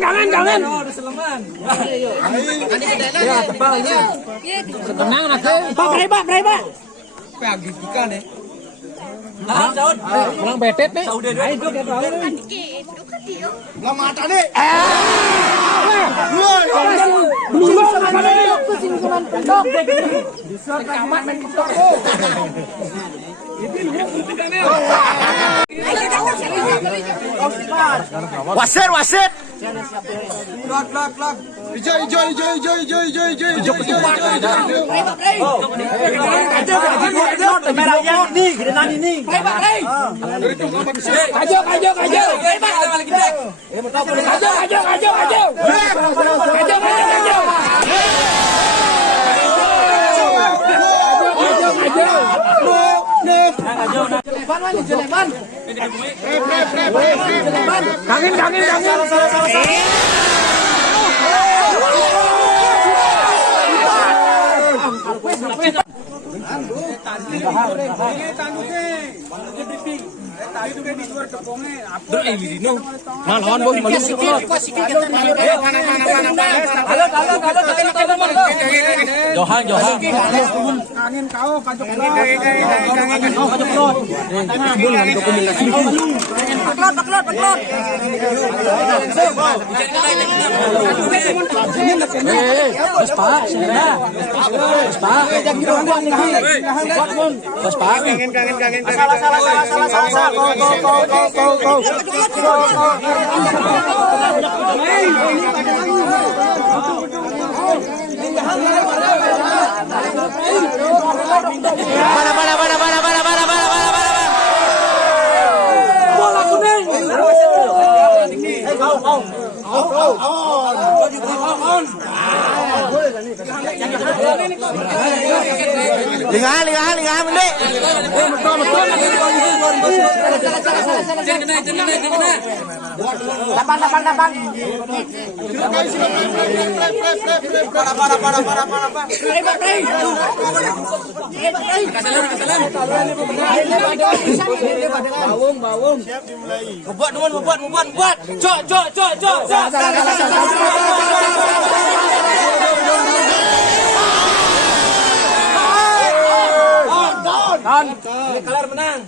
jangan. Ya, tebal. Tenang nak. Pak. Pagi ikan nih. Pulang betet nih. Lah mata nih. Wasit. Lak. Hijau ketupat. Merahnya nih, gedean ini. Kajau. Jeleban. Kangin. Malon bos malu. Johan. Angin kau kacau. Paklot. Bola kuning. Lingahan mendek. Lapang. Bawung. Membuat. Cok. Kalar menang.